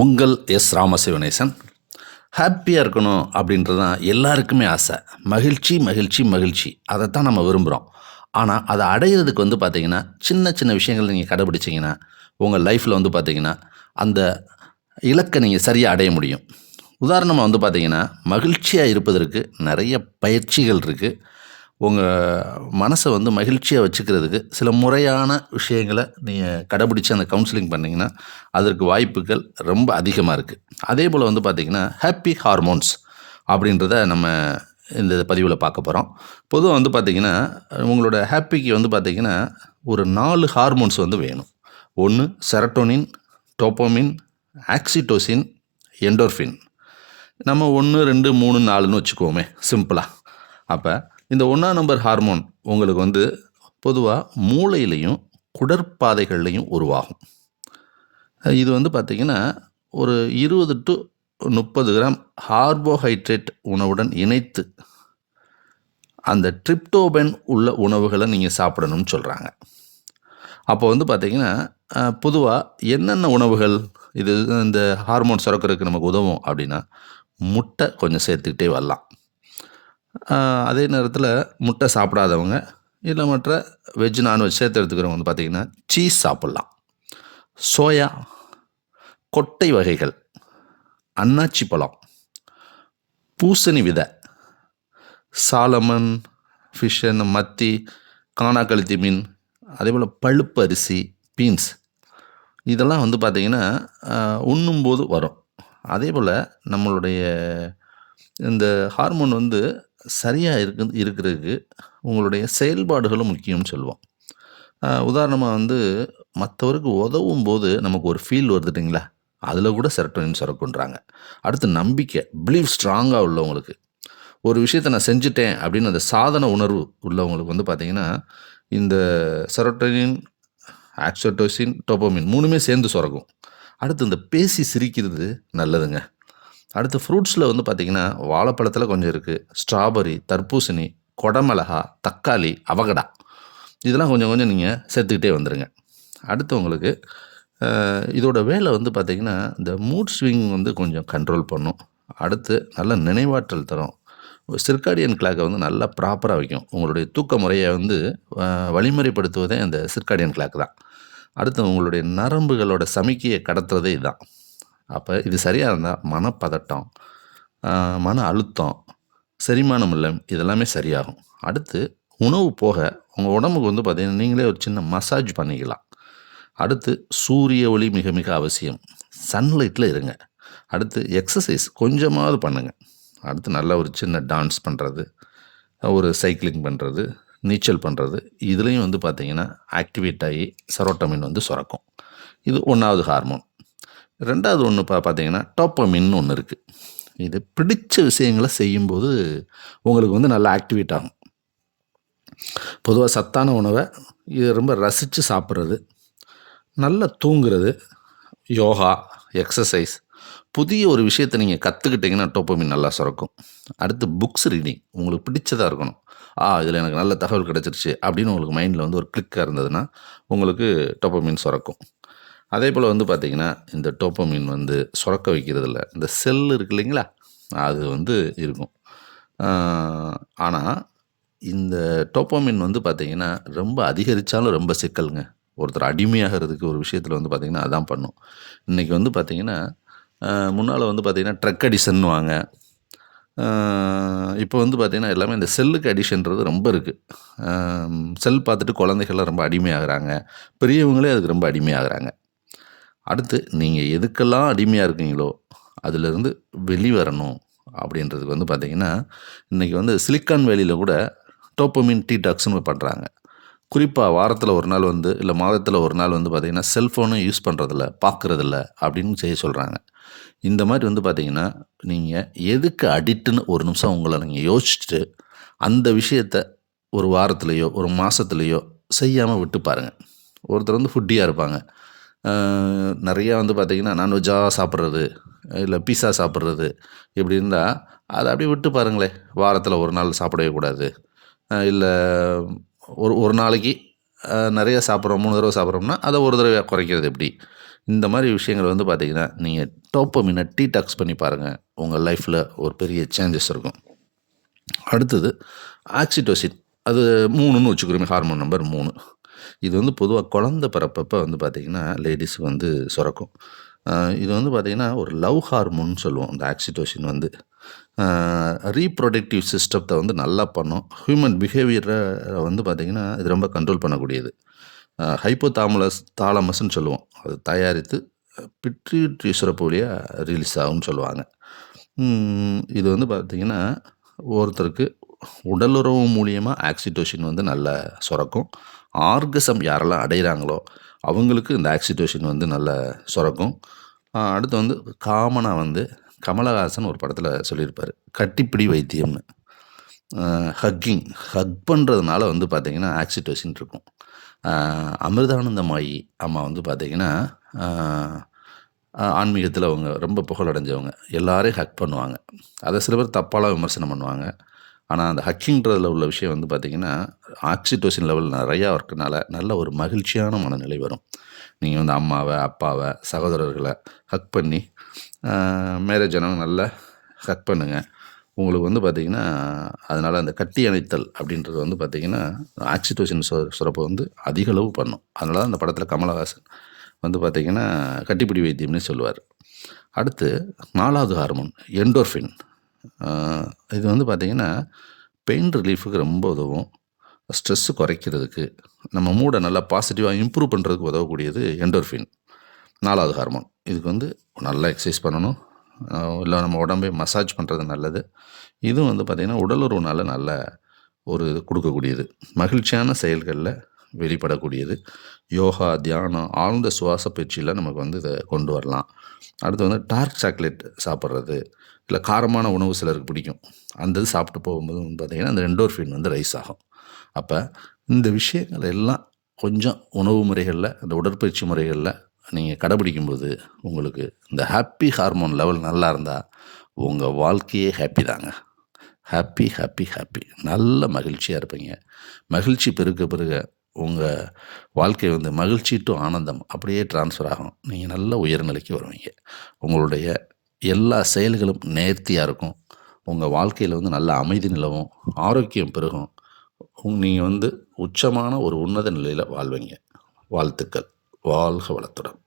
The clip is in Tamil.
உங்கள் எஸ் ராமசிவனேசன். ஹாப்பியாக இருக்கணும் அப்படின்றது தான் எல்லாருக்குமே ஆசை. மகிழ்ச்சி மகிழ்ச்சி மகிழ்ச்சி அதைத்தான் நம்ம விரும்புகிறோம். ஆனால் அதை அடையிறதுக்கு பார்த்திங்கன்னா சின்ன சின்ன விஷயங்கள் நீங்கள் கடைபிடிச்சிங்கன்னா உங்கள் லைஃப்பில் பார்த்திங்கன்னா அந்த இலக்கை நீங்கள் சரியாக அடைய முடியும். உதாரணமாக பார்த்திங்கன்னா மகிழ்ச்சியாக இருப்பதற்கு நிறைய பயிற்சிகள் இருக்குது. உங்கள் மனசை மகிழ்ச்சியாக வச்சுக்கிறதுக்கு சில முறையான விஷயங்களை நீங்கள் கடைபிடிச்சு அந்த கவுன்சிலிங் பண்ணிங்கன்னா அதற்கு வாய்ப்புகள் ரொம்ப அதிகமாக இருக்குது. அதே போல் பார்த்திங்கன்னா ஹாப்பி ஹார்மோன்ஸ் அப்படின்றத நம்ம இந்த பதிவில் பார்க்க போகிறோம். பொதுவாக பார்த்திங்கன்னா உங்களோட ஹாப்பிக்கு பார்த்திங்கன்னா ஒரு 4 ஹார்மோன்ஸ் வேணும். ஒன்று செரட்டோனின், டோப்போமின், ஆக்சிடோசின், எண்டோர்ஃபின். நம்ம 1, 2, 3, 4ன்னு வச்சுக்குவோமே சிம்பிளாக. அப்போ இந்த 1ஆம் நம்பர் ஹார்மோன் உங்களுக்கு பொதுவாக மூளையிலையும் குடற்பாதைகள்லையும் உருவாகும். இது பார்த்திங்கன்னா ஒரு 20 to 30 கிராம் கார்போஹைட்ரேட் உணவுடன் இணைத்து அந்த ட்ரிப்டோபன் உள்ள உணவுகளை நீங்கள் சாப்பிடணும்னு சொல்கிறாங்க. அப்போ பார்த்திங்கன்னா பொதுவாக என்னென்ன உணவுகள் இது இந்த ஹார்மோன் சுரக்கிறதுக்கு நமக்கு உதவும் அப்படின்னா முட்டை கொஞ்சம் சேர்த்துக்கிட்டே வரலாம். அதே நேரத்தில் முட்டை சாப்பிடாதவங்க இல்லை மற்ற வெஜ் நான்வெஜ் சேர்த்து எடுத்துக்கிறவங்க பார்த்திங்கன்னா சீஸ் சாப்பிட்லாம். சோயா, கொட்டை வகைகள், அன்னாச்சி பழம், பூசணி விதை, சாலமன் ஃபிஷ்ஷன், மத்தி, காணாக்கழுத்தி மீன், அதே போல் பழுப்பு அரிசி, பீன்ஸ் இதெல்லாம் பார்த்திங்கன்னா உண்ணும்போது வரும். அதே போல் நம்மளுடைய இந்த ஹார்மோன் சரியாக இருக்கிறதுக்கு உங்களுடைய செயல்பாடுகளும் முக்கியம்னு சொல்லுவோம். உதாரணமாக மற்றவருக்கு உதவும் போது நமக்கு ஒரு ஃபீல் வருதுட்டிங்களா, அதில் கூட செரட்டோனின் சுரக்குன்றாங்க. அடுத்து நம்பிக்கை, பிலீவ் ஸ்ட்ராங்காக உள்ளவங்களுக்கு ஒரு விஷயத்தை நான் செஞ்சுட்டேன் அப்படின்னு அந்த சாதன உணர்வு உள்ளவங்களுக்கு பார்த்திங்கன்னா இந்த செரட்டோனின், ஆக்சிடோசின், டோப்போமின் 3மே சேர்ந்து சுரக்கும். அடுத்து இந்த பேசி சிரிக்கிறது நல்லதுங்க. அடுத்து ஃப்ரூட்ஸில் பார்த்திங்கன்னா வாழைப்பழத்தில் கொஞ்சம் இருக்குது. ஸ்ட்ராபெரி, தர்பூசணி, கொடமிளகா, தக்காளி, அவகடா இதெல்லாம் கொஞ்சம் கொஞ்சம் நீங்கள் சேர்த்துக்கிட்டே வந்துடுங்க. அடுத்து உங்களுக்கு இதோட வேலை பார்த்திங்கன்னா இந்த மூட் ஸ்விங் கொஞ்சம் கண்ட்ரோல் பண்ணும். அடுத்து நல்ல நினைவாற்றல் தரும். சிர்காடியன் கிளாக்கை நல்லா ப்ராப்பராக வைக்கும். உங்களுடைய தூக்க முறையை வழிமுறைப்படுத்துவதே அந்த சிர்காடியன் கிளாக் தான். அடுத்து உங்களுடைய நரம்புகளோட சமிக்கையை கடத்துறதே இதுதான். அப்போ இது சரியாக இருந்தால் மனப்பதட்டம், மன அழுத்தம், செரிமானம் இல்லை இதெல்லாமே சரியாகும். அடுத்து உணவு போக உங்கள் உடம்புக்கு பார்த்திங்கன்னா நீங்களே ஒரு சின்ன மசாஜ் பண்ணிக்கலாம். அடுத்து சூரிய ஒளி மிக மிக அவசியம். சன்லைட்டில் இருங்க. அடுத்து எக்ஸசைஸ் கொஞ்சமாவது பண்ணுங்கள். அடுத்து நல்லா ஒரு சின்ன டான்ஸ் பண்ணுறது, ஒரு சைக்கிளிங் பண்ணுறது, நீச்சல் பண்ணுறது இதுலேயும் பார்த்திங்கன்னா ஆக்டிவேட் ஆகி செரோட்டோனின் சுரக்கும். இது 1ஆவது ஹார்மோன். 2ஆவது ஒன்று பார்த்திங்கன்னா டோப்போமின் ஒன்று இருக்குது. இது பிடிச்ச விஷயங்களை செய்யும்போது உங்களுக்கு நல்லா ஆக்டிவேட் ஆகும். பொதுவாக சத்தான உணவை இது ரொம்ப ரசித்து சாப்பிட்றது, நல்லா தூங்குறது, யோகா, எக்ஸசைஸ், புதிய ஒரு விஷயத்தை நீங்கள் கற்றுக்கிட்டிங்கன்னா டோப்போமின் நல்லா சுரக்கும். அடுத்து புக்ஸ் ரீடிங் உங்களுக்கு பிடிச்சதாக இருக்கணும். இதில் எனக்கு நல்ல தகவல் கிடச்சிருச்சு அப்படின்னு உங்களுக்கு மைண்டில் ஒரு கிளிக்காக இருந்ததுன்னா உங்களுக்கு டோப்போமின் சுரக்கும். அதே போல் பார்த்திங்கன்னா இந்த டோப்போமின் சுரக்க வைக்கிறதுல இந்த செல் இருக்கு இல்லைங்களா, அது இருக்கும். ஆனால் இந்த டோப்போமின் பார்த்திங்கன்னா ரொம்ப அதிகரித்தாலும் ரொம்ப சிக்கலுங்க. ஒருத்தர் அடிமையாகிறதுக்கு ஒரு விஷயத்தில் பார்த்திங்கன்னா அதான் பண்ணும். இன்றைக்கி பார்த்திங்கன்னா முன்னால் பார்த்திங்கன்னா ட்ரக் அடிஷன்னுவாங்க. இப்போ பார்த்திங்கன்னா எல்லாமே இந்த செல்லுக்கு அடிஷன்றது ரொம்ப இருக்குது. செல் பார்த்துட்டு குழந்தைகள்லாம் ரொம்ப அடிமையாகிறாங்க, பெரியவங்களே அதுக்கு ரொம்ப அடிமையாகிறாங்க. அடுத்து நீங்கள் எதுக்கெல்லாம் அடிமையாக இருக்கீங்களோ அதிலிருந்து வெளிவரணும் அப்படின்றதுக்கு பார்த்திங்கன்னா இன்றைக்கி சிலிக்கான் வேலியில் கூட டோப்போமின் டீடாக்ஸ்னு பண்ணுறாங்க. குறிப்பாக வாரத்தில் ஒரு நாள் இல்லை மாதத்தில் ஒரு நாள் பார்த்திங்கன்னா செல்ஃபோனும் யூஸ் பண்ணுறதில்ல, பார்க்குறதில்ல அப்படின்னு செய்ய சொல்கிறாங்க. இந்த மாதிரி பார்த்திங்கன்னா நீங்கள் எதுக்கு அடிக்ட்டுன்னு ஒரு நிமிஷம் உங்களை நீங்கள் யோசிச்சுட்டு அந்த விஷயத்தை ஒரு வாரத்துலேயோ ஒரு மாதத்துலேயோ செய்யாமல் விட்டு பாருங்கள். ஒருத்தர் ஃபுட்டியாக இருப்பாங்க, நிறையா பார்த்திங்கன்னா நான்வெஜ்ஜாக சாப்பிட்றது, இல்லை பீஸா சாப்பிட்றது இப்படி இருந்தால் அதை அப்படியே விட்டு பாருங்களேன். வாரத்தில் ஒரு நாள் சாப்பிடவே கூடாது. இல்லை ஒரு நாளைக்கு நிறையா சாப்பிட்றோம், 3 தடவை சாப்பிட்றோம்னா அதை ஒரு தடவை குறைக்கிறது எப்படி? இந்த மாதிரி விஷயங்கள் வந்து பார்த்தீங்கன்னா, நீங்கள் டோப்போமினை டீடாக்ஸ் பண்ணி பாருங்கள். உங்கள் லைஃப்பில் ஒரு பெரிய சேஞ்சஸ் இருக்கும். அடுத்தது ஆக்சிடோசின். அது 3ன்னு வச்சுக்கிறோமே, ஹார்மோன் நம்பர் 3. இது வந்து பொதுவா குழந்தை பிறப்பப்ப வந்து பார்த்தீங்கன்னா, லேடீஸுக்கு வந்து சுரக்கும். இது வந்து பார்த்தீங்கன்னா, ஒரு லவ் ஹார்மோன்னு சொல்லுவோம். இந்த ஆக்சிடோசின் வந்து ரீப்ரொடக்டிவ் சிஸ்டத்தை வந்து நல்லா பண்ணும். ஹியூமன் பிஹேவியரை வந்து பார்த்தீங்கன்னா, இது ரொம்ப கண்ட்ரோல் பண்ணக்கூடியது. தாலமஸ்ன்னு சொல்லுவோம். அது தயாரித்து பிட்யூட்டரி சுரப்பு வழியா ரிலீஸ் ஆகும்னு சொல்லுவாங்க. இது வந்து பார்த்தீங்கன்னா, ஒருத்தருக்கு உடலுறவு மூலியமா ஆக்சிடோசின் வந்து நல்லா சுரக்கும். ஆர்கசம் யாரெல்லாம் அடைகிறாங்களோ, அவங்களுக்கு இந்த ஆக்சிடோசின் வந்து நல்லா சுரக்கும். அடுத்து வந்து காமனா வந்து கமலஹாசன் ஒரு படத்தில் சொல்லியிருப்பார், கட்டிப்பிடி வைத்தியம்னு. ஹக் பண்ணுறதுனால வந்து பார்த்தீங்கன்னா ஆக்சிடோசின் இருக்கும். அமிர்தானந்தமாயி அம்மா வந்து பார்த்தீங்கன்னா, ஆன்மீகத்தில் அவங்க ரொம்ப புகழடைஞ்சவங்க. எல்லாரையும் ஹக் பண்ணுவாங்க. அதை சில பேர் தப்பாலாம் விமர்சனம் பண்ணுவாங்க. ஆனால் அந்த ஹக்கிங்கிறதுல உள்ள விஷயம் வந்து பார்த்திங்கன்னா, ஆக்சிடோசின் லெவல் நிறையா இருக்கனால நல்ல ஒரு மகிழ்ச்சியான மனநிலை வரும். நீங்கள் வந்து அம்மாவை, அப்பாவை, சகோதரர்களை ஹக் பண்ணி மேரேஜ் ஆனவங்க நல்லா ஹக் பண்ணுங்கள். உங்களுக்கு வந்து பார்த்திங்கன்னா, அதனால் அந்த கட்டி அணைத்தல் அப்படின்றது வந்து பார்த்திங்கன்னா, ஆக்சிடோசின் சுரப்பை வந்து அதிக அளவு பண்ணும். அதனால தான் அந்த படத்தில் கமலஹாசன் வந்து பார்த்திங்கன்னா, கட்டிப்பிடி வைத்தியம்னே சொல்லுவார். அடுத்து 4வது ஹார்மோன் எண்டோர்ஃபின். இது வந்து பார்த்திங்கன்னா, பெயின் ரிலீஃபுக்கு ரொம்ப உதவும். ஸ்ட்ரெஸ்ஸு குறைக்கிறதுக்கு, நம்ம மூடை நல்லா பாசிட்டிவாக இம்ப்ரூவ் பண்ணுறதுக்கு உதவக்கூடியது எண்டோர்ஃபின், 4வது ஹார்மோன். இதுக்கு வந்து நல்லா எக்ஸசைஸ் பண்ணணும். இல்லை நம்ம உடம்பை மசாஜ் பண்ணுறது நல்லது. இதுவும் வந்து பார்த்திங்கன்னா, உடலுறவுனால நல்ல ஒரு இது கொடுக்கக்கூடியது. மகிழ்ச்சியான செயல்களில் வெளிப்படக்கூடியது. யோகா, தியானம், ஆழ்ந்த சுவாச பயிற்சியில் நமக்கு வந்து இதை கொண்டு வரலாம். அடுத்து வந்து டார்க் சாக்லேட் சாப்பிட்றது, இல்லை காரமான உணவு சிலருக்கு பிடிக்கும். அந்த இது சாப்பிட்டு போகும்போது வந்து பார்த்திங்கன்னா, அந்த எண்டோர்ஃபின் வந்து ரைஸ் ஆகும். அப்போ இந்த விஷயங்கள் எல்லாம் கொஞ்சம் உணவு முறைகளில், இந்த உடற்பயிற்சி முறைகளில் நீங்கள் கடைபிடிக்கும்போது, உங்களுக்கு இந்த ஹாப்பி ஹார்மோன் லெவல் நல்லா இருந்தால், உங்கள் வாழ்க்கையே ஹாப்பி தாங்க. Happy, happy, happy. நல்ல மகிழ்ச்சியாக இருப்பீங்க. மகிழ்ச்சி பெருக பெருக உங்கள் வாழ்க்கை வந்து மகிழ்ச்சி டு ஆனந்தம் அப்படியே ட்ரான்ஸ்ஃபர் ஆகும். நீங்கள் நல்ல உயர்நிலைக்கு வருவீங்க. உங்களுடைய எல்லா செயல்களும் நேர்த்தியாக இருக்கும். உங்கள் வாழ்க்கையில் வந்து நல்ல அமைதி நிலவும், ஆரோக்கியம் பெருகும். நீங்கள் வந்து உச்சமான ஒரு உன்னத நிலையில் வாழ்வீங்க. வாழ்த்துக்கள். வாழ்க வளத்துடன்.